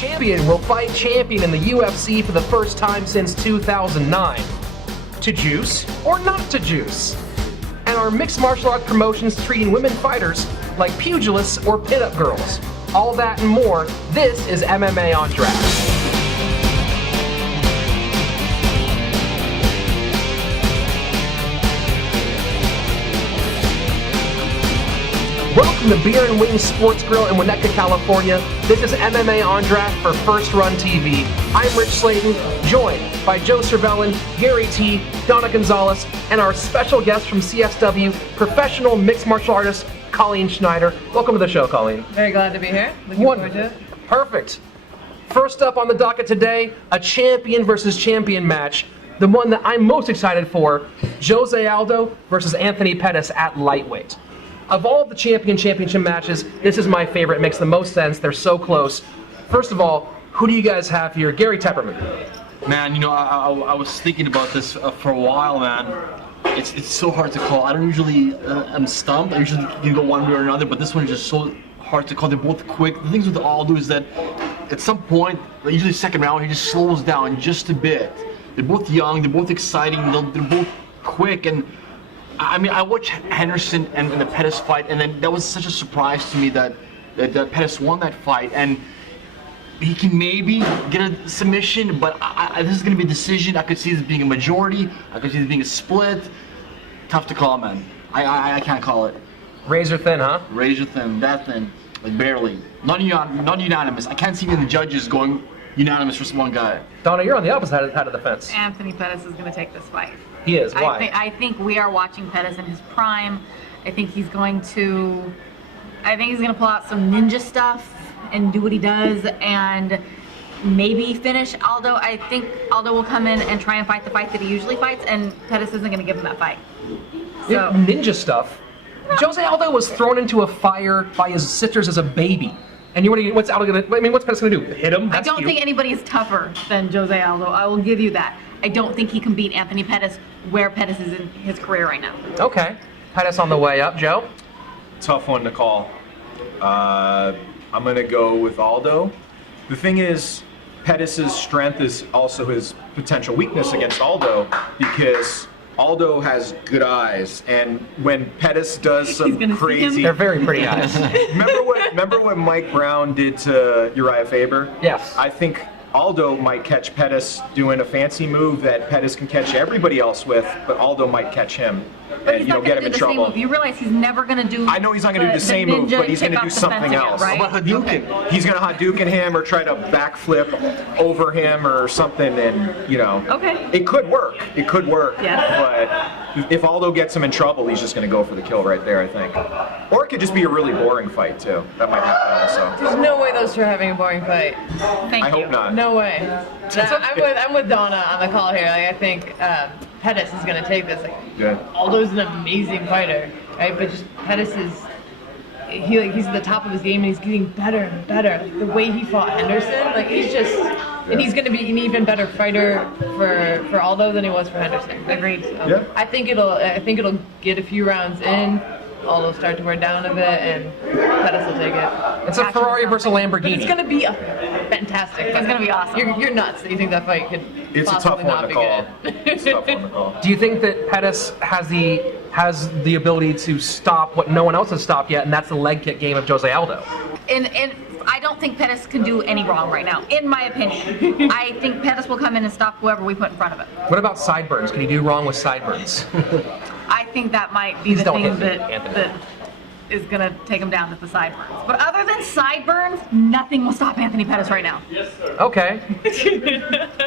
Champion will fight champion in the UFC for the first time since 2009. To juice or not to juice? And are mixed martial arts promotions treating women fighters like pugilists or pinup girls? All that and more, this is MMA On Draft. Welcome to Beer and Wings Sports Grill in Winnetka, California. This is MMA On Draft for First Run TV. I'm Rich Slayton, joined by Joe Cervellin, Gary T, Donna Gonzalez, and our special guest from CSW, professional mixed martial artist, Colleen Schneider. Welcome to the show, Colleen. Very glad to be here. Looking forward to it. Perfect. First up on the docket today, a champion versus champion match. The one that I'm most excited for, Jose Aldo versus Anthony Pettis at lightweight. Of all of the championship matches, this is my favorite. It makes the most sense. They're so close. First of all, who do you guys have here? Gary Teperman. Man, you know, I was thinking about this for a while, man. It's so hard to call. I don't usually, I'm stumped. I usually can go one way or another, but this one is just so hard to call. They're both quick. The things with Aldo is that at some point, usually second round, he just slows down just a bit. They're both young. They're both exciting. They're both quick. And I mean, I watched Henderson and the Pettis fight, and then that was such a surprise to me that Pettis won that fight. And he can maybe get a submission, but this is going to be a decision. I could see this being a majority. I could see this being a split. Tough to call, man. I can't call it. Razor thin, huh? Razor thin, that thin, like barely. Not unanimous. I can't see even the judges going unanimous for one guy. Donna, you're on the opposite side of the fence. Anthony Pettis is going to take this fight. He is. Why? I think we are watching Pettis in his prime. I think he's going to pull out some ninja stuff and do what he does and maybe finish Aldo. I think Aldo will come in and try and fight the fight that he usually fights, and Pettis isn't going to give him that fight. So ninja stuff. Jose Aldo was thrown into a fire by his sisters as a baby. And what's Aldo gonna? I mean, what's Pettis gonna do? Hit him? That's I don't think anybody is tougher than Jose Aldo. I will give you that. I don't think he can beat Anthony Pettis where Pettis is in his career right now. Okay. Pettis on the way up. Joe? Tough one to call. I'm going to go with Aldo. The thing is, Pettis' strength is also his potential weakness against Aldo because Aldo has good eyes, and when Pettis does some crazy... They're very pretty eyes. Remember what Mike Brown did to Uriah Faber? Yes. I think Aldo might catch Pettis doing a fancy move that Pettis can catch everybody else with, but Aldo might catch him and get him in trouble. Move. You realize he's never going to do. I know he's not going to do the same move, but he's going to do something else. Right? How about Hadouken? Okay. He's going to Hadouken him or try to backflip over him or something, and Okay. it could work. It could work. Yeah. But if Aldo gets him in trouble, he's just going to go for the kill right there, I think. Or it could just be a really boring fight too. That might happen also. There's no way those two are having a boring fight. Thank I you. hope not. No way. I'm with Donna on the call here. Like, I think Pettis is going to take this. Good. Aldo's an amazing fighter, right? But just Pettis is he's at the top of his game and he's getting better and better. Like, the way he fought Henderson, he's just and he's going to be an even better fighter for Aldo than he was for Henderson. Agreed. So Yeah. I think it'll get a few rounds in. Aldo start to wear down a bit, and Pettis will take it. It's a Ferrari versus a Lamborghini. But it's going to be a fantastic fight. It's going to be awesome. You're nuts that you think that fight could It's a tough possibly one not to be call. good. It's a tough one to call. Do you think that Pettis has the ability to stop what no one else has stopped yet, and that's the leg kick game of Jose Aldo? And I don't think Pettis can do any wrong right now, in my opinion. I think Pettis will come in and stop whoever we put in front of him. What about sideburns? Can he do wrong with sideburns? I think that might be Please the don't thing hit me, Anthony. that is going to take him down with the sideburns. But other than sideburns, nothing will stop Anthony Pettis right now. Okay.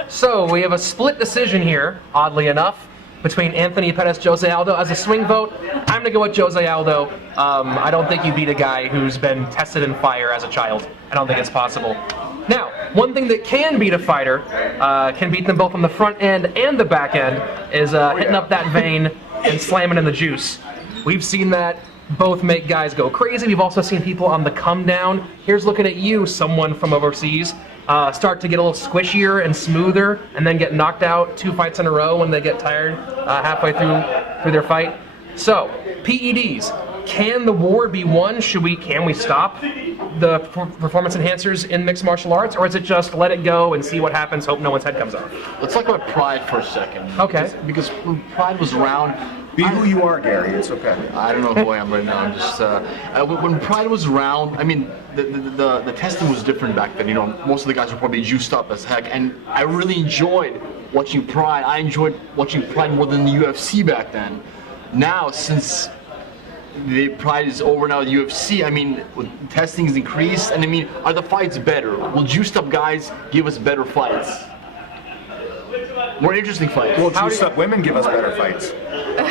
So we have a split decision here, oddly enough, between Anthony Pettis, Jose Aldo. As a swing vote, I'm going to go with Jose Aldo. I don't think you beat a guy who's been tested in fire as a child. I don't think it's possible. Now, one thing that can beat a fighter, can beat them both on the front end and the back end, is hitting up that vein and slamming in the juice. We've seen that both make guys go crazy. We've also seen people on the come down. Here's looking at you, someone from overseas, start to get a little squishier and smoother, and then get knocked out 2 fights in a row when they get tired halfway through their fight. So, PEDs. can the war be won? Can we stop the performance enhancers in mixed martial arts, or is it just let it go and see what happens, hope no one's head comes off? Let's talk about Pride for a second. Okay. Because when Pride was around, Be who you are, Gary. It's okay. I don't know who I am right now. I'm just when Pride was around. I mean, the testing was different back then. You know, most of the guys were probably juiced up as heck, and I really enjoyed watching Pride. I enjoyed watching Pride more than the UFC back then. Now, since the Pride is over now, the UFC, I mean, testing is increased, and I mean, are the fights better? Will juiced up guys give us better fights? More interesting fights? Well, juiced up women give us better fights.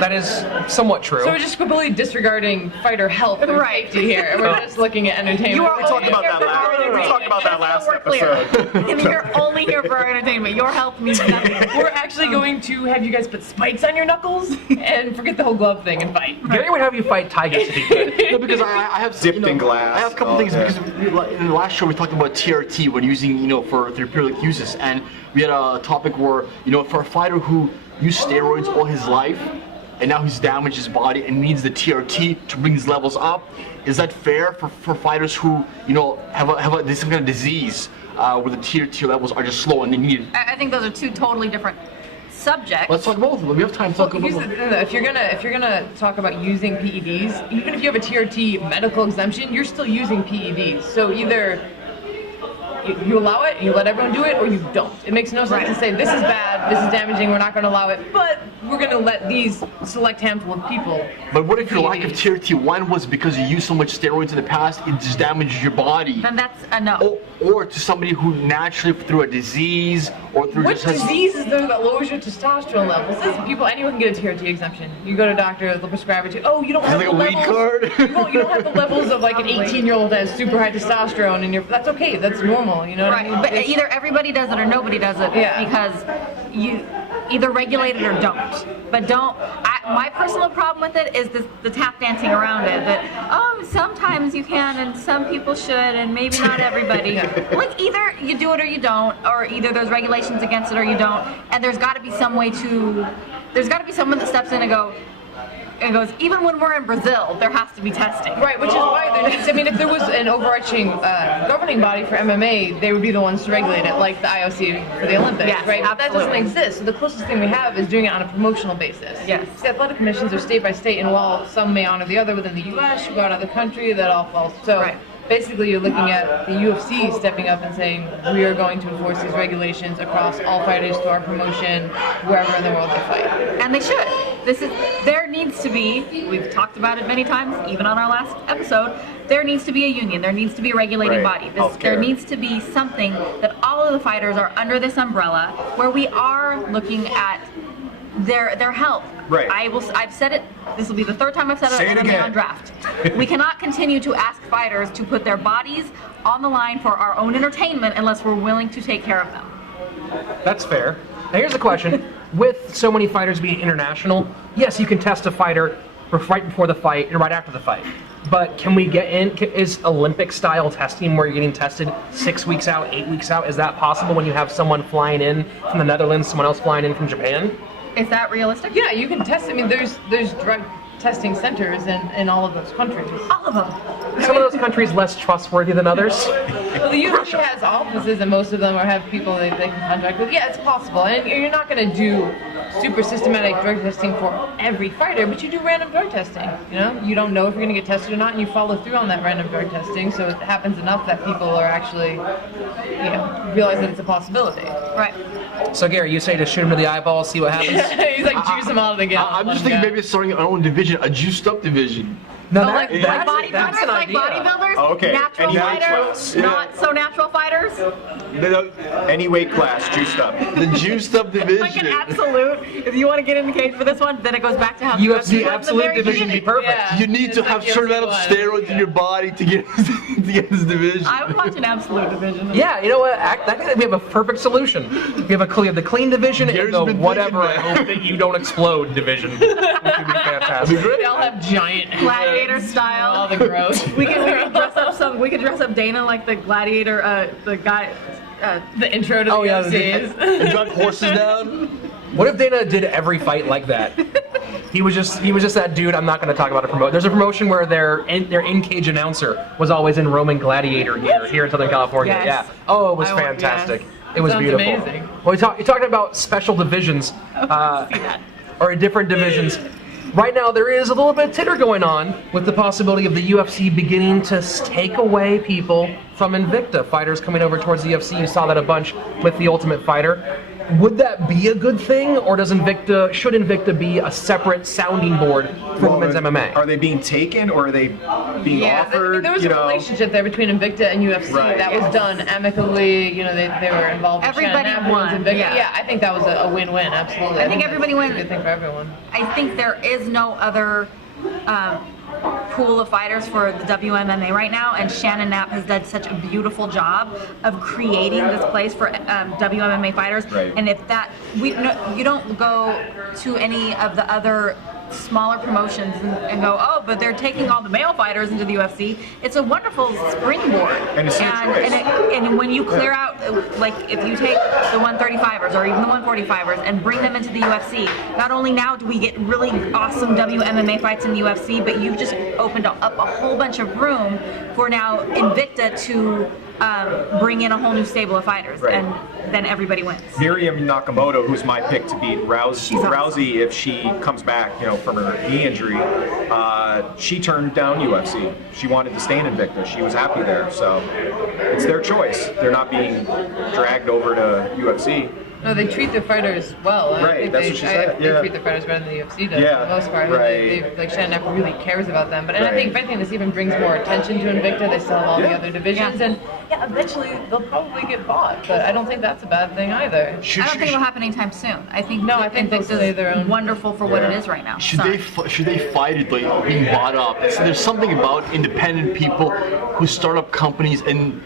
That is somewhat true. So we're just completely disregarding fighter health and Right. safety here. We're just looking at entertainment. You are We talked only about here that for last. our We entertainment. talked about that Just last so we're clear. episode. I mean, you're only here for our entertainment. Your health means nothing. We're actually going to have you guys put spikes on your knuckles and forget the whole glove thing and fight. Gary would have you fight tigers if he could. No, because I have Dipped in glass. I have a couple Oh, things yeah. because in the last show we talked about TRT when using, you know, for therapeutic uses, and we had a topic where, you know, for a fighter who used steroids all his life and now he's damaged his body and needs the TRT to bring his levels up, is that fair for fighters who, you know, have some kind of disease where the TRT levels are just slow and they need it? I think those are two totally different subjects. Let's talk both of them. We have time to talk about Here's the both. thing, though. If you're gonna talk about using PEDs, even if you have a TRT medical exemption, you're still using PEDs. So either you allow it and you let everyone do it, or you don't. It makes no sense to say this is bad, this is damaging, we're not going to allow it, but we're going to let these select handful of people. But what if your lack of PEDs. TRT1 was because you used so much steroids in the past, it just damaged your body? Then that's a no. Or to somebody who naturally, through a disease or through What just has- disease is there that lowers your testosterone levels? Anyone can get a TRT exemption. You go to a doctor, they'll prescribe it to you. Oh, you don't have like the a weed levels. card? You don't have the levels of like an 18-year-old that has super high testosterone, and that's okay. That's normal. You know what I Right, mean? but It's- either everybody does it or nobody does it Yeah. because you either regulate it or don't. But don't. My personal problem with it is the tap dancing around it. That sometimes you can and some people should and maybe not everybody. Like either you do it or you don't, or either there's regulations against it or you don't. And there's got to be some way to. There's got to be someone that steps in and goes, even when we're in Brazil, there has to be testing. Right, which is why there needs. I mean, if there was an overarching governing body for MMA, they would be the ones to regulate it, like the IOC for the Olympics, Yes, right? But that doesn't absolutely. exist. So the closest thing we have is doing it on a promotional basis. Yes. The athletic commissions are state by state, and while some may honor the other within the U.S., you go to other country, that all falls. So. Right. Basically, you're looking at the UFC stepping up and saying, we are going to enforce these regulations across all fighters to our promotion, wherever in the world they fight. And they should. There needs to be, we've talked about it many times, even on our last episode, there needs to be a union, there needs to be a regulating Right. body. Healthcare. There needs to be something that all of the fighters are under this umbrella where we are looking at their health. Right. I've said it, this will be the third time I've said Say it it on Mma again. On Draft. We cannot continue to ask fighters to put their bodies on the line for our own entertainment unless we're willing to take care of them. That's fair. Now here's the question. With so many fighters being international, yes, you can test a fighter right before the fight and right after the fight. But can we get in, is Olympic-style testing where you're getting tested 6 weeks out, 8 weeks out, is that possible when you have someone flying in from the Netherlands, someone else flying in from Japan? Is that realistic? Yeah, you can test. I mean, there's drug testing centers in all of those countries. All of them. Some of those countries less trustworthy than others. Well, the UFC has offices, and most of them have people they can contract with. Yeah, it's possible, and you're not going to do super systematic drug testing for every fighter, but you do random drug testing. You know, you don't know if you're going to get tested or not, and you follow through on that random drug testing. So it happens enough that people are actually, realize that it's a possibility. Right. So Gary, you say just shoot him to the eyeball, see what happens? He's like juice them out of the game. I'm just thinking maybe starting our own division, a juiced up division. No, Like that's bodybuilders, an like idea. bodybuilders, Okay, natural any weight fighters, class. not so natural fighters. Any weight class, juiced up. The juiced up Like an division. absolute. If you want to get in the cage for this one, then it goes back to how UFC was in the absolute very division be beginning. perfect. Yeah. You need to It's have like certain amount of UFC steroids in your body to get to get this division. I would watch an absolute division. Yeah, you know what? We have a perfect solution. We have the clean division Gary's and the been whatever. I thinking that. hope that you don't explode division, which would be fantastic. They all have giant Gladiator heads. style. All the growth. We could dress up Dana like the gladiator, the guy. The intro to the Oh, yeah, UFC is. And drug horses down. What if Dana did every fight like that? He was just that dude. I'm not going to talk about a promotion. There's a promotion where their in-cage announcer was always in Roman Gladiator here in Southern California. Yes. Yeah. Oh, it was I want- fantastic. yes. It was Sounds beautiful. amazing. Well, you talked about special divisions, See that. or different divisions. Right now, there is a little bit of titter going on with the possibility of the UFC beginning to take away people from Invicta. Fighters coming over towards the UFC. You saw that a bunch with the Ultimate Fighter. Would that be a good thing, or should Invicta be a separate sounding board for women's MMA? Are they being taken, or are they being offered? there was a relationship there between Invicta and UFC Right. that was done amicably. You know, they were involved. Everybody Shannon Knapp won, was Invicta. yeah. Yeah, I think that was a win-win. Absolutely. I think everybody it's wins. a good thing for everyone. I think there is no other pool of fighters for the WMMA right now, and Shannon Knapp has done such a beautiful job of creating this place for WMMA fighters. Right. And if that you don't go to any of the other smaller promotions and go, oh, but they're taking all the male fighters into the UFC. It's a wonderful springboard. And it's their choice. And when you clear out, like if you take the 135ers or even the 145ers and bring them into the UFC, not only now do we get really awesome WMMA fights in the UFC, but you've just opened up a whole bunch of room for now Invicta to bring in a whole new stable of fighters, Right. and then everybody wins. Miriam Nakamoto, who's my pick to beat Rousey if she comes back, from her knee injury, she turned down UFC. She wanted to stay in Invicta. She was happy there, so it's their choice. They're not being dragged over to UFC. No, they treat their fighters well. I Right, think that's what she said, They yeah. treat their fighters better than the UFC does Yeah, for the most part. right. Like Shannon Knapp really cares about them. But and I Right. think if anything, this even brings more attention to Invicta. They still have all the Yeah. other divisions, Yeah. and eventually they'll probably get bought. But I don't think that's a bad thing either. I don't think it'll happen anytime soon. I think No, I think they'll stay their own. wonderful for what it is right now. Should Sorry. they fight it like being bought up? So there's something about independent people who start up companies and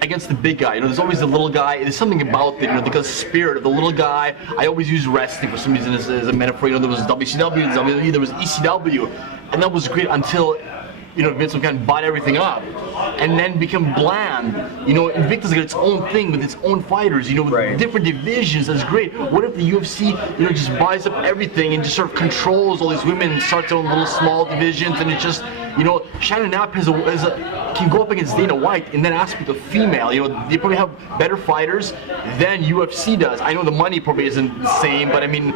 against the big guy. There's always the little guy. There's something about it, the spirit of the little guy. I always use wrestling for some reason as a metaphor. There was WCW, there was WWE, there was ECW, and that was great until Vince McMahon bought everything up and then become bland. Invicta's got its own thing with its own fighters, with Right. different divisions. That's great. What if the UFC, just buys up everything and just sort of controls all these women and starts their own little small divisions, and it just, Shannon Knapp can go up against Dana White and then ask with a female. They probably have better fighters than UFC does. I know the money probably isn't the same, but I mean,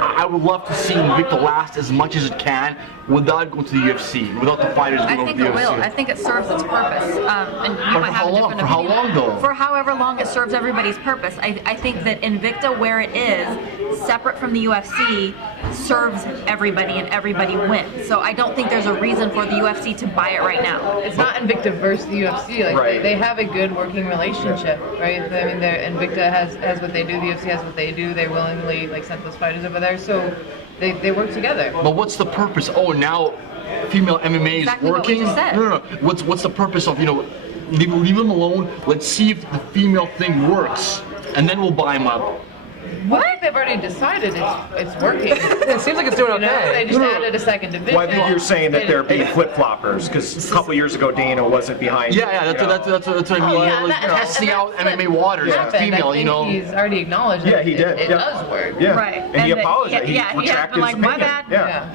I would love to see Invicta last as much as it can without going to the UFC, without the fighters going I over think to the it will. UFC. I think it serves its purpose. And you for might how have a long? different For how opinion. long, though? For however long it serves everybody's purpose. I think that Invicta, where it is, separate from the UFC, serves everybody and everybody wins. So I don't think there's a reason for the UFC to buy it right now. It's not Invicta versus the UFC. Like Right. they have a good working relationship, right? I mean, Invicta has what they do. The UFC has what they do. They willingly sent those fighters over there, so they work together. But what's the purpose? Oh, now female MMA Exactly is what we working? just said. No. What's the purpose of, leave them alone, let's see if the female thing works, and then we'll buy them up. What? I think they've already decided it's working. It seems like it's doing They okay. just added a second division. Well, I think you're saying that they're being flip-floppers, because a couple years ago Dana wasn't behind. Yeah, that's what I mean. Oh, yeah, and that- Testing out and that MMA waters, happened. female, I think he's already acknowledged that Yeah, he did. it yeah. does work. Yeah. Right. And he that- apologized. Yeah, he he has retracted been his like, my opinion. bad.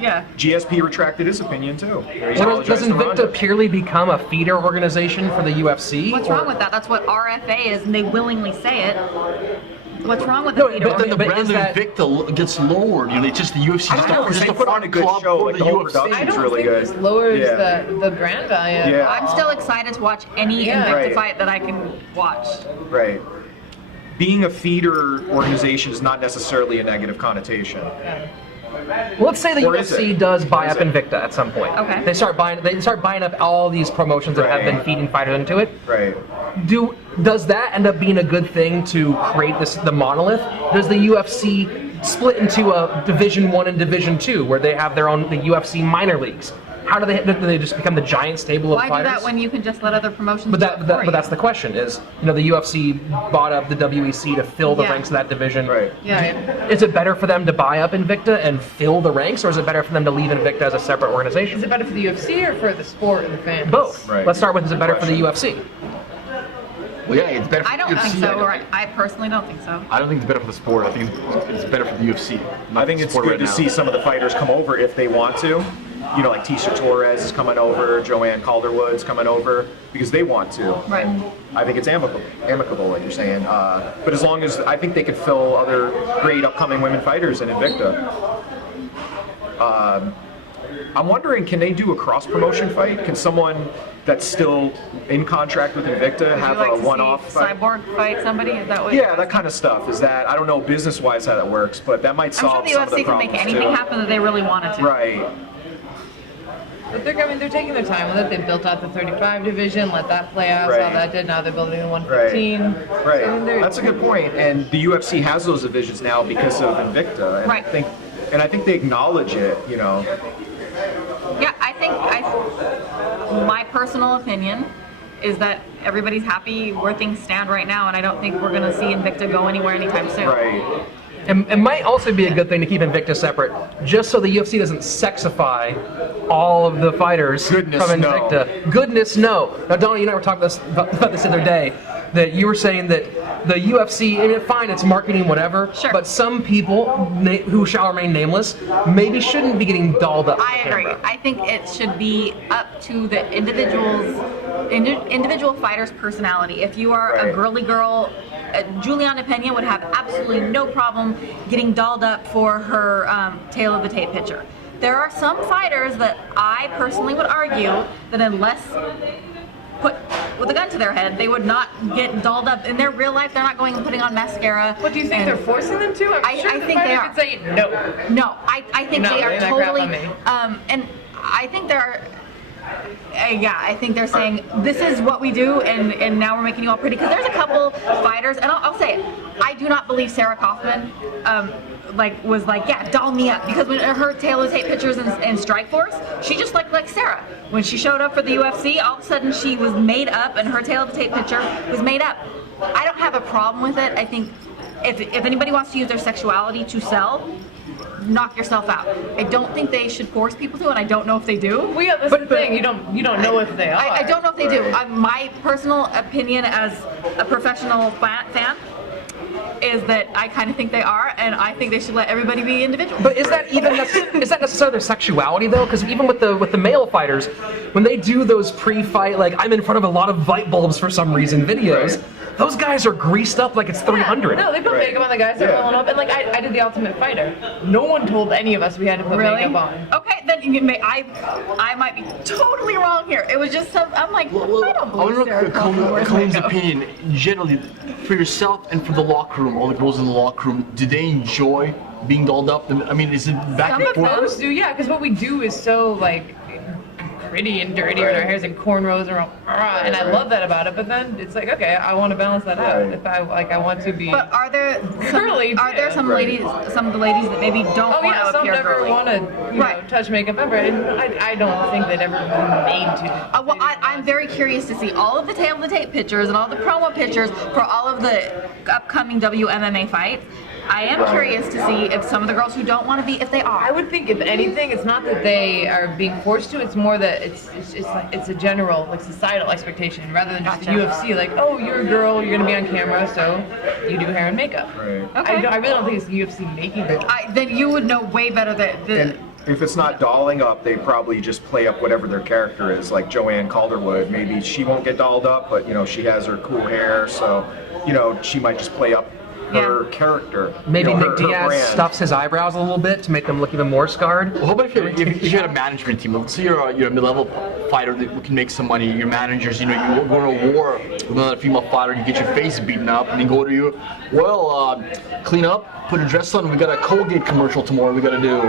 Yeah. Yeah. GSP retracted his opinion too. He Well, apologized does to Invicta Ronda. purely become a feeder organization for the UFC? What's wrong with that? That's what RFA is, and they willingly say it. What's wrong with No, the but Then the But brand is of that- Invicta gets lowered. It's just the UFC. I don't know, Just they a put on fun a good club show, for like the the whole UFC. production. I It's don't really think good. this lowers Yeah. the brand value at Yeah. all. I'm still excited to watch any Yeah. Invicta Right. fight that I can watch. Right. Being a feeder organization is not necessarily a negative connotation. Well, let's say the Or is UFC it? does buy Or is up it? Invicta at some point. Okay. They start buying up all these promotions that have Right. been feeding fighters into it. Right. Does that end up being a good thing to create the monolith? Does the UFC split into a Division 1 and Division 2 where they have their own the UFC minor leagues? How do they just become the giant stable of Why do fighters? that when you can just let other promotions But do it for but you? that's the question: is the UFC bought up the WEC to fill the Yeah. ranks of that division. Right. Yeah. Is it better for them to buy up Invicta and fill the ranks, or is it better for them to leave Invicta as a separate Is organization? it better for the UFC or for the sport and the fans? Both. Right. Let's start with: is it better for the UFC? Well, yeah, it's better for I the don't UFC. think so. Right? I personally don't think so. I don't think it's better for the sport. I think it's better for the UFC. I think it's good to see some of the fighters come over if they want to. You know, like Tisha Torres is coming over, Joanne Calderwood's coming over because they want to. Right. I think it's amicable, like you're saying. But as long as I think they could fill other great upcoming women fighters in Invicta. I'm wondering, can they do a cross-promotion fight? Can someone that's still in contract with Invicta have Would you like a to one-off see fight? Cyborg fight somebody? Is that what? Yeah, that kind of stuff. Is that, I don't know business-wise how that works, but that might I'm sure solve the some of the UFC can problems make anything too. happen that they really wanted to. Right. But they're taking their time with it. They built out the 35 division, let that play out, see Right. how that did. Now they're building the 115. Right. So, I mean, they're- That's a good point. And the UFC has those divisions now because of Invicta. And Right. I think they acknowledge it, you know. Yeah, my personal opinion is that everybody's happy where things stand right now, and I don't think we're going to see Invicta go anywhere anytime soon. Right. And it might also be a good thing to keep Invicta separate, just so the UFC doesn't sexify all of the fighters Goodness, from no. Invicta. Goodness, no. Now, Donna, you and I were talking about this the other day, that you were saying that the UFC, I mean, fine, it's marketing, whatever, Sure. but some people who shall remain nameless maybe shouldn't be getting dolled up. I agree. I think it should be up to the individual fighter's personality. If you are a Right. girly girl, Juliana Pena would have absolutely no problem getting dolled up for her tail of the tape picture. There are some fighters that I personally would argue that unless put with a gun to their head, they would not get dolled up in their real life. They're not going and putting on mascara. What do you think and- they're forcing them to? I I'm sure the think they fighter are. could say no. No, I think Not they are laying that crap totally. on me. And I think they're. Yeah, I think they're saying this is what we do, and now we're making you all pretty. Because there's a couple fighters, and I'll say it. I do not believe Sarah Kaufman, was like, yeah, doll me up. Because when her tail of tape pictures in Strikeforce, she just looked like Sarah. When she showed up for the UFC, all of a sudden she was made up, and her tail of the tape picture was made up. I don't have a problem with it. I think if anybody wants to use their sexuality to sell, knock yourself out. I don't think they should force people to, and I don't know if they do. Well, yeah, that's the thing. You don't know if they are. I don't know if they do. My personal opinion as a professional fan is that I kind of think they are, and I think they should let everybody be individual. But is that even is that necessarily their sexuality though? Because even with the male fighters, when they do those pre-fight, like I'm in front of a lot of light bulbs for some reason videos, those guys are greased up like it's 300. No, they put makeup on the guys that are rolling up, and like I did the Ultimate Fighter. No one told any of us we had to put Really? makeup on. Okay, then I might be totally wrong here. It was just some. I'm like, I don't I believe want Sarah to Kaufman know wears Colin's makeup. opinion. Generally, for yourself and for the locker room, all the girls in the locker room, do they enjoy being dolled up? I mean, is it back Some and of forth? them. Those do, yeah, because what we do is so like gritty and dirty, and our hair's in cornrows, and I love that about it. But then it's like, okay, I want to balance that out. Right. If I want to be. But are there Curly, are there too. some ladies, some of the ladies that maybe don't Oh want yeah, to some appear never girly? want to Right. touch makeup ever, and I don't think they'd ever been made to. Well, I'm very curious to see all of the tail of the tape pictures and all the promo pictures for all of the upcoming WMMA fights. I am curious to see if some of the girls who don't want to be, if they I are. would think if anything, it's not that they are being forced to. It's more that it's a general like societal expectation rather than just the Gotcha. UFC. Like, oh, you're a girl, you're gonna be on camera, so you do hair and makeup. Right. Okay. I really don't think it's the UFC making it. Then you would know way better that And if it's not dolling up, they probably just play up whatever their character is. Like Joanne Calderwood, maybe she won't get dolled up, but you know she has her cool hair, so you know she might just play up her character. Maybe you know, Nick her Diaz brand. stuffs his eyebrows a little bit to make them look even more scarred. Well, how about if you had a management team? Let's say you're a mid-level fighter that can make some money. Your managers, you know, you go to a war with another female fighter, you get your face beaten up, and they go to you, well, clean up, put a dress on. We got a Colgate commercial tomorrow. We got to do.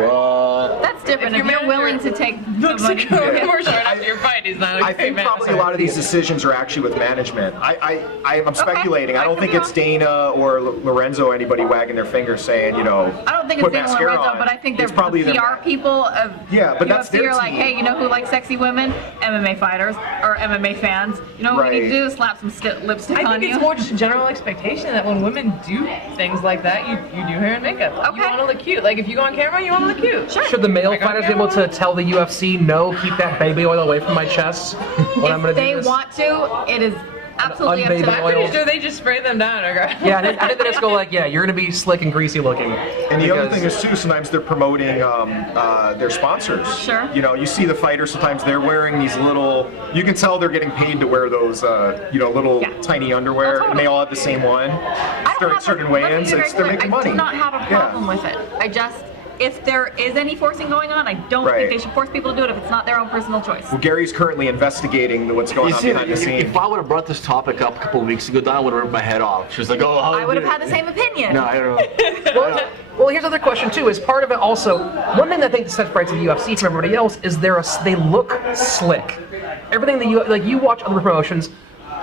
that's different. If If your you're manager willing to take the Looks money. like a commercial right after your fight. He's not. I think probably a lot of these decisions are actually with management. I'm speculating. I I don't could think be it's wrong. Dana or Lorenzo, anybody wagging their fingers saying, you know, I don't think put it's Dana mascara Lorenzo, on. but I think they're It's probably the their- PR people of Yeah, but that's UFC their are like, team. hey, you know who likes sexy women? MMA fighters or MMA fans. You know what we need to Right. do? Slap some lipstick I on think you. it's more just a general expectation that when women do things like that, you do hair and makeup. You Okay. want to look cute. Like if you go on camera, you want to look cute. Sure. Should the male Like, fighters okay, be able to tell the UFC, no, keep that baby oil away from my chest when I'm going If to do they this? want to, it is absolutely up to unbaby them. oil. Pretty sure they just spray them down. Yeah, I think they just go like, yeah, you're gonna be slick and greasy looking. And the other thing is too, sometimes they're promoting their sponsors. Sure. You know, you see the fighters, sometimes they're wearing these little, you can tell they're getting paid to wear those, little Yeah. tiny underwear, Oh, and they all have the same one. I don't During have certain a- let me weigh-ins, be very they're clear, making money. I do not have a problem with it. I just, if there is any forcing going on, I don't Right. think they should force people to do it if it's not their own personal choice. Well, Gary's currently investigating what's going You on see, behind the scenes. if I would have brought this topic up a couple of weeks ago, Donna would have ripped my head off. She was like, "Oh, how I would have did had the same opinion. No, I don't know. Well, here's another question too. Is part of it also one thing that I think separates the UFC from everybody else is they look slick. Everything that you watch other promotions,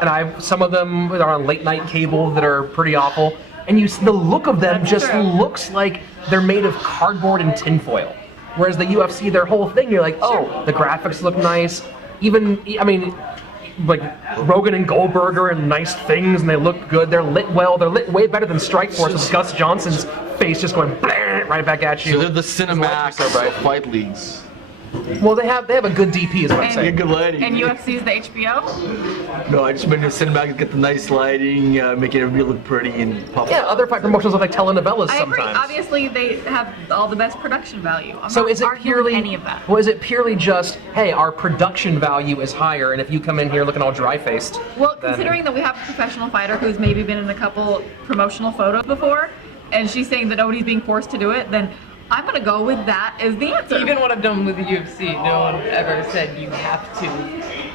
and some of them are on late night cable that are pretty awful, and the look of them That's just true. looks like they're made of cardboard and tinfoil. Whereas the UFC, their whole thing, you're like, oh, the graphics look nice. Even, I mean, like Rogan and Goldberg are in nice things and they look good. They're lit well. They're lit way better than Strikeforce with Gus Johnson's face just going right back at you. So they're the Cinemax of fight leagues. Well, they have a good DP, is what I'm And- saying. Good lighting. And UFC is the HBO? No, I just meant the Cinemax get the nice lighting, making everybody look pretty and pop. Yeah, other fight promotions look like telenovelas I agree. sometimes. Obviously, they have all the best production value. I'm So not is it arguing purely any of that? Well, is it purely just, hey, our production value is higher, and if you come in here looking all dry-faced, Well, then- considering that we have a professional fighter who's maybe been in a couple promotional photos before, and she's saying that nobody's being forced to do it, then I'm gonna go with that as the answer. Even what I've done with the UFC, no one ever said you have to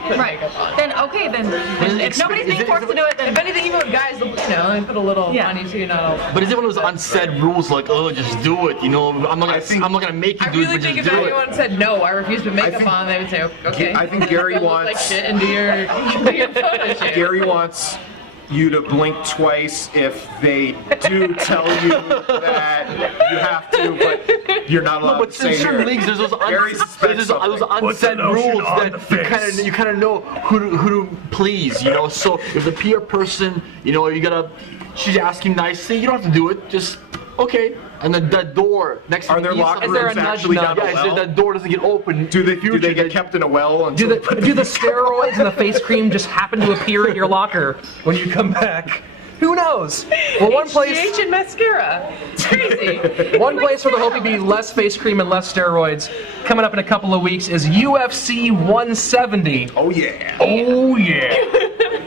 put right. makeup on. Then okay, then if nobody's being forced to do it, then If anything, even with guys, they put a little Yeah. on you so you're not all. But is it one of those unsaid rules like, oh, just do it? You know, I'm not gonna make you I do really it, but think just if do it. anyone said no, I refuse to put makeup think- on, they would say okay. I think Gary Don't look like wants- shit and do your photo shoot. Gary wants you to blink twice if they do tell you that you have to, but you're not allowed No, but to say in certain here. leagues, there's those, Gary suspects those something. unsaid rules that you kind of know who to please. You know, so if the PR person, she's asking nicely, you don't have to do it. Just okay. And then that door next to Are the there east locker side- Is there a rooms nudge, actually nudge? down the Yeah, so well? that door doesn't get open. Do they Future, get kept in a well Do until the steroids and the face cream just happen to appear in your locker when you come back? Who knows? Well, one place HGH and mascara. It's crazy. where they're hoping to be less face cream and less steroids coming up in a couple of weeks is UFC 170. Oh yeah. Oh yeah!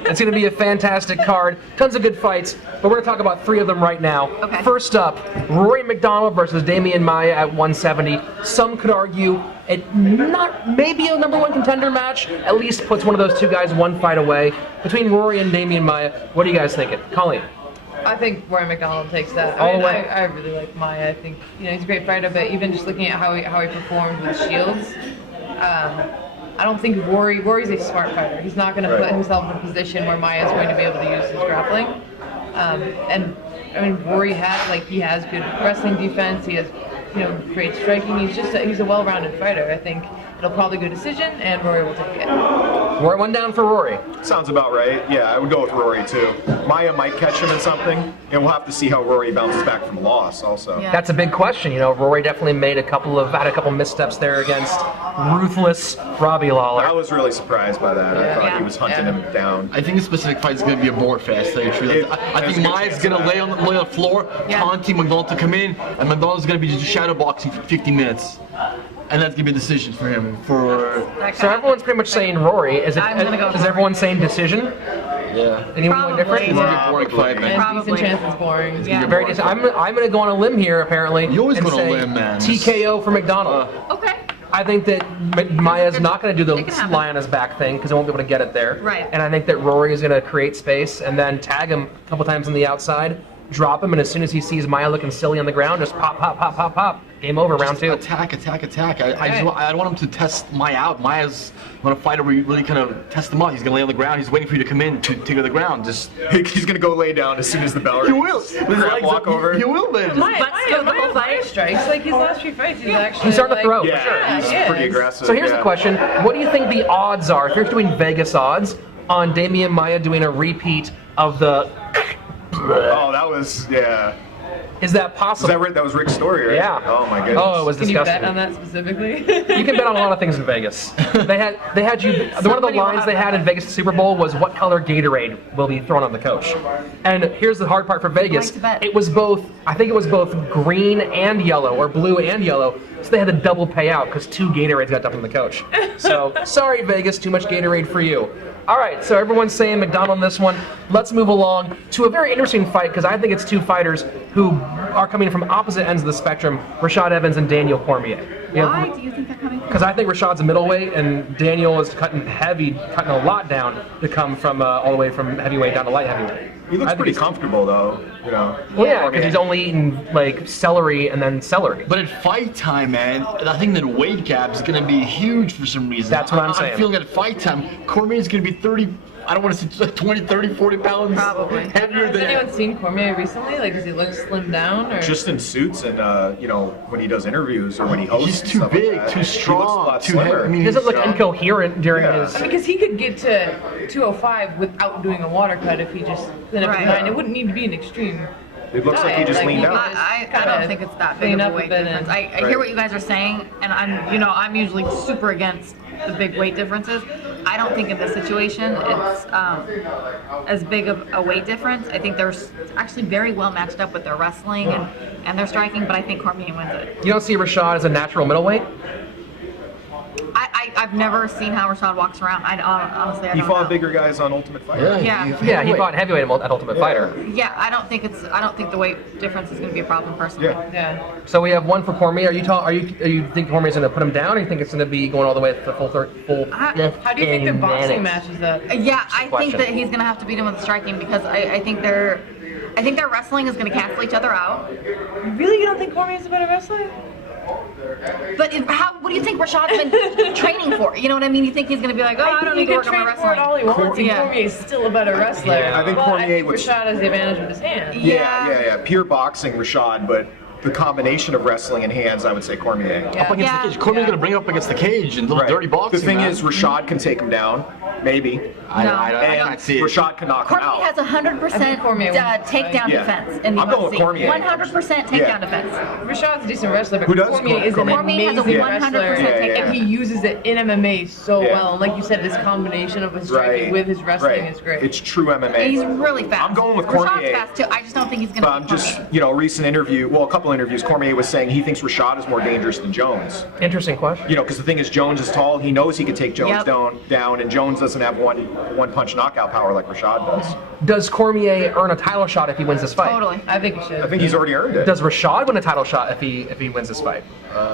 It's going to be a fantastic card. Tons of good fights, but we're going to talk about 3 of them right now. Okay. First up, Rory McDonald versus Damian Maia at 170. Some could argue it maybe a number 1 contender match. At least puts one of those 2 guys 1 fight away. Between Rory and Damian Maia, what are you guys thinking? Colleen? I think Roy McDonald takes that. All I mean, the way. I really like Maya. I think he's a great fighter, but even just looking at how he performed with Shields, I don't think Rory's a smart fighter. He's not going to put himself in a position where Maya is going to be able to use his grappling. And I mean, Rory has good wrestling defense. He has great striking. He's a well-rounded fighter. I think it'll probably go decision, and Rory will take it. We're 1 down for Rory. Sounds about right. Yeah, I would go with Rory too. Maya might catch him in something, and we'll have to see how Rory bounces back from loss also. Yeah. That's a big question. Rory definitely had a couple missteps there against ruthless Robbie I Lawler. was really surprised by that. I thought he was hunting him down. I think the specific fight is going to be a board fest. I think Maya's going to lay on the floor, taunting McDonald to come in, and McDonald's going to be just shadow boxing for 50 minutes. And that's going to be a decision for him. So everyone's pretty much saying Rory. Is Rory. everyone saying decision? Yeah. Anyone Probably. different? It's going to be a boring fight, man. And Probably. decent chance it's boring. Yeah. Very decent. I'm going to go on a limb here, apparently. You always and go on a say limb, man. TKO for McDonald. Okay. I think that Maya's not going to do It the can happen. lie on his back thing because he won't be able to get it there. Right. And I think that Rory is going to create space and then tag him a couple times on the outside, drop him, and as soon as he sees Maya looking silly on the ground, just pop, pop, pop, pop, pop. Game over, round 2. Attack. I don't want him to test Maya out. Maya's when a fighter where you really kind of test him out. He's going to lay on the ground. He's waiting for you to come in to take to the ground. Just He's gonna go lay down as soon as the bell rings. he will. With his legs Walk up, over. He will, man. But still the whole fight. Strikes his last few fights. He's actually He's starting to throw, for Yeah, sure. he's Yeah, pretty he is. aggressive. So here's yeah. the question. What do you think the odds are, if you're doing Vegas odds, on Damian Maia doing a repeat of the... Oh, that was Is that possible? Is that right? That was Rick's story, right? Yeah. Oh my goodness. Oh, it was Can you disgusting. bet on that specifically? You can bet on a lot of things in Vegas. They had you. One of the Somebody will lines have they had that. in Vegas Super Bowl was what color Gatorade will be thrown on the coach. And here's the hard part for Vegas. to bet. It was both. I think it was both green and yellow, or blue and yellow. So they had to double pay out because 2 Gatorades got dumped on the coach. So sorry Vegas, too much Gatorade for you. All right, so everyone's saying McDonald on this one. Let's move along to a very interesting fight because I think it's 2 fighters who are coming from opposite ends of the spectrum, Rashad Evans and Daniel Cormier. Why do you think they're coming from? Because I think Rashad's a middleweight and Daniel is cutting a lot down to come from all the way from heavyweight down to light heavyweight. He looks I think pretty it's- comfortable though, you know. Well, yeah, because he's only eating like celery and then celery. But at fight time, man, I think that weight gap is going to be huge for some reason. That's what I'm saying. I'm feeling at fight time, Cormier's going to be 30, I don't want to say 20, 30, 40 pounds Probably. heavier Has than anyone seen Cormier recently? Like, does he look slimmed down? Or? Just in suits and you know, when he does interviews or when he hosts. He's and too stuff like big, that, too he looks a strong, lot too heavy. slimmer. I mean, He doesn't look he's- incoherent during Yeah. his. I mean, because he could get to 205 without doing a water cut if he just cleaned up Right. his mind. It wouldn't need to be an extreme. It looks like he diet. just leaned he out. could I kinda don't think it's that big clean of up a a weight bit difference. and- I hear what you guys are saying, and I'm usually super against the big weight differences. I don't think in this situation it's as big of a weight difference. I think they're actually very well matched up with their wrestling and their striking, but I think Cormier wins it. You don't see Rashad as a natural middleweight? I've never seen how Rashad walks around. Honestly, I He don't fought know. bigger guys on Ultimate Fighter. Yeah. Yeah, he fought heavyweight at Ultimate Fighter. Yeah, I don't think the weight difference is going to be a problem personally. Yeah. Yeah. So we have one for Cormier. Are you think Cormier's going to put him down, or you think it's going to be going all the way to full? How How do you think their boxing minutes? matches up? Yeah, I question. think that he's going to have to beat him with striking because I think their wrestling is going to cancel each other out. Really, you don't think Cormier's a better wrestler? But what do you think Rashad's been training for? You know what I mean? You think he's going to be like, oh, I don't need to work on my train for it all wrestling? he wants, and Yeah. Cormier's still a better wrestler. Yeah. I think well, Cormier was- Rashad has the advantage with his hand. Yeah. Pure boxing, Rashad, but the combination of wrestling and hands, I would say Cormier. Yeah. up against Yeah. the cage. Cormier's Yeah. going to bring it up against the cage and little Right. dirty boxing. The thing man. is, Rashad can take him down, maybe. I No. can't see it. Rashad can knock him Cormier out. has 100% I think Cormier wins, takedown Yeah. defense in the I'm going with UFC. Cormier. 100% takedown Yeah. defense. Rashad's a decent wrestler, but Who does? Cormier is an Cormier has a amazing 100% wrestler. takedown. And he uses it in MMA so Yeah. well. And like you said, this combination of his striking Right. with his wrestling right. is great. It's true MMA. He's really fast. I'm going with Rashad's Cormier. fast too. I just don't think he's going But to I'm just, recent interview, well, a couple interviews, Cormier was saying he thinks Rashad is more dangerous than Jones. Interesting question. Because the thing is, Jones is tall. He knows he can take Jones Yep. down, and Jones doesn't have one punch knockout power like Rashad does. Does Cormier earn a title shot if he wins this fight? Totally. I think he should. I think he's already earned it. Does Rashad win a title shot if he wins this fight?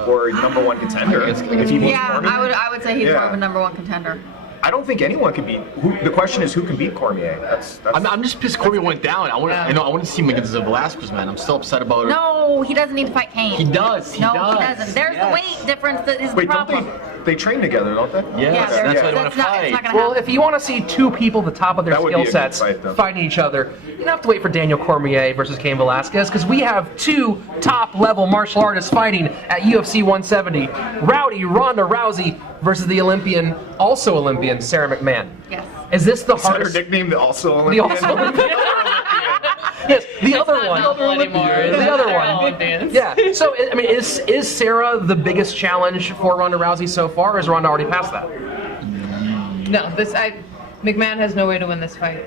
Or number one contender. If he beats Yeah, Cormier. I would say he's Yeah. more of a number one contender. I don't think anyone can beat. The question is, who can beat Cormier? That's I'm just pissed Cormier went down. I want to see him against Velasquez, man. I'm still upset about it. No, he doesn't need to fight Kane. He does. He no, does. he doesn't. There's the Yes. weight difference that is the Wait, don't problem. they train together, don't they? Yes, Yeah, that's why I want to It's not fight. going to Well, happen. if you want to see 2 people at the top of their That would be skill a good sets fight, though. fighting each other, you don't have to wait for Daniel Cormier versus Cain Velasquez because we have 2 top-level martial artists fighting at UFC 170. Rowdy Ronda Rousey versus the also Olympian, Sarah McMahon. Yes. Is this the Is that her hardest? nickname, the also The Olympian? also Olympian? Yes, the other one. The other one. Yeah. So, I mean, is Sarah the biggest challenge for Ronda Rousey so far, or is Ronda already past that? No, McMahon has no way to win this fight.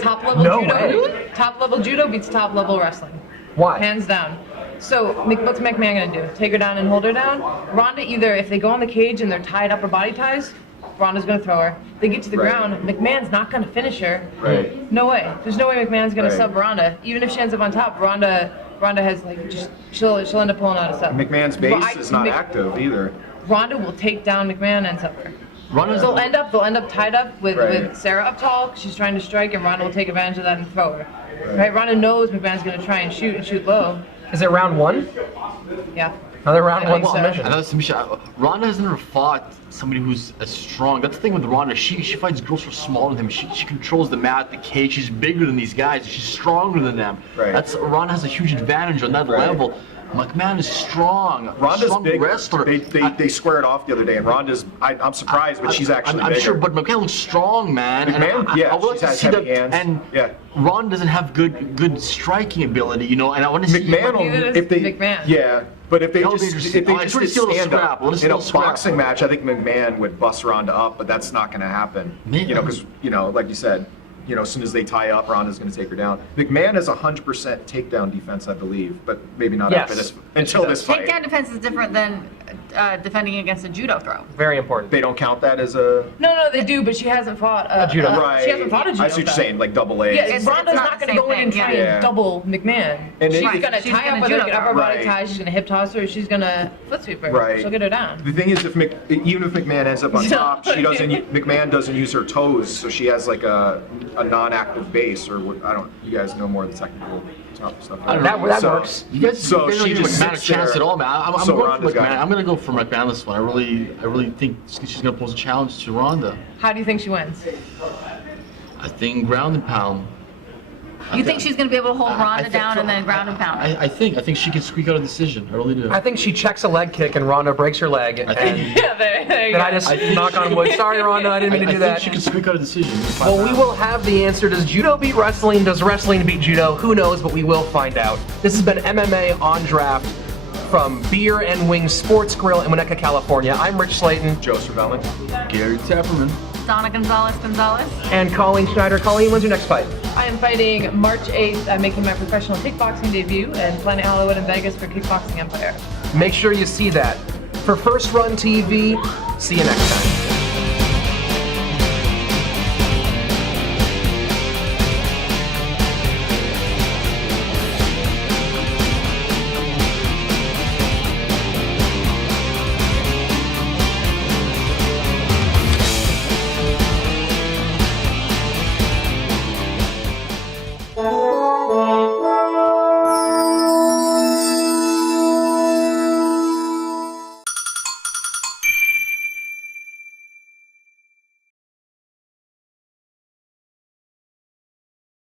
Top level No judo. way. Top level judo beats top level wrestling. Why? Hands down. So what's McMahon gonna do? Take her down and hold her down? Ronda either, if they go on the cage and they're tied upper body ties, Ronda's gonna throw her. They get to the Right. ground, McMahon's not gonna finish her. Right. No way. There's no way McMahon's gonna Right. sub Ronda. Even if she ends up on top, Ronda has she'll end up pulling out a sub. McMahon's But base is not active either. Ronda will take down McMahon and sub her. Ronda's They'll end up tied up with Right. Sarah up tall 'cause she's trying to strike, and Ronda will take advantage of that and throw her. Right? Ronda knows McMahon's gonna try and shoot low. Is it round 1? Yeah. Another round I 1 think so. submission. Another submission. Ronda has never fought somebody who's as strong. That's the thing with Ronda. She fights girls who are smaller than him. She controls the mat, the cage. She's bigger than these guys. She's stronger than them. Right. Ronda has a huge advantage on that Right. level. McMahon is strong. Ronda's strong big. wrestler. They squared off the other day, and Ronda's. I'm surprised, but she's actually I'm bigger. sure, but McMahon looks strong, man. McMahon, and yeah, I would like she to has see heavy that. hands. And Yeah. Ron doesn't have good striking ability, you know. And I want to see McMahon, Neither does if they, McMahon. yeah, but if they That'll be just interesting. if they I just just wanna did see a little stand scrap. up Let us in a see a little scrap. boxing match, I think McMahon would bust Ronda up, but that's not going to happen. Man. You know, because like you said, as soon as they tie up, Ronda's going to take her down. McMahon has 100% takedown defense, I believe, but maybe not Yes. after this until this fight. Takedown defense is different than defending against a judo throw. Very important. They don't count that as a No, they do, but she hasn't fought a judo. right. She hasn't fought a judo. I see what you're fight. saying, like double A. Yeah, It's Ronda's not not the going to same go in and thing, try yeah. and double McMahon. And She's it- going to She's tie gonna up with her, judo get upper her. body Right. tie. She's going to hip toss her. She's going to foot sweep her. Right. She'll get her down. The thing is, even if McMahon ends up on top, McMahon doesn't use her toes, so she has like a non-active base, or what, I don't. You guys know more of the technical stuff. I don't That- know. that So- works. You guys, So you guys don't she give just McMahon a sits chance there. at all, man. I'm So going for Ronda's got McMahon. it. I'm gonna go for McMahon this one. I really think she's gonna pose a challenge to Ronda. How do you think she wins? I think ground and pound. You think she's going to be able to hold I Ronda think down so. and then ground and pound? I think she can squeak out a decision. I really do. I think she checks a leg kick and Ronda breaks her leg, and think- Yeah, there you then go. I just knock on wood. Sorry, Ronda, I didn't mean to do I that. think she can squeak out a decision. Well, we will have the answer. Does judo beat wrestling? Does wrestling beat judo? Who knows, but we will find out. This has been MMA On Draft from Beer and Wings Sports Grill in Winnetka, California. I'm Rich Slayton. Joe Cervelli. Gary Teperman. Donna Gonzalez. And Colleen Schneider. Colleen, when's your next fight? I am fighting March 8th. I'm making my professional kickboxing debut in Planet Hollywood in Vegas for Kickboxing Empire. Make sure you see that. For First Run TV, see you next time.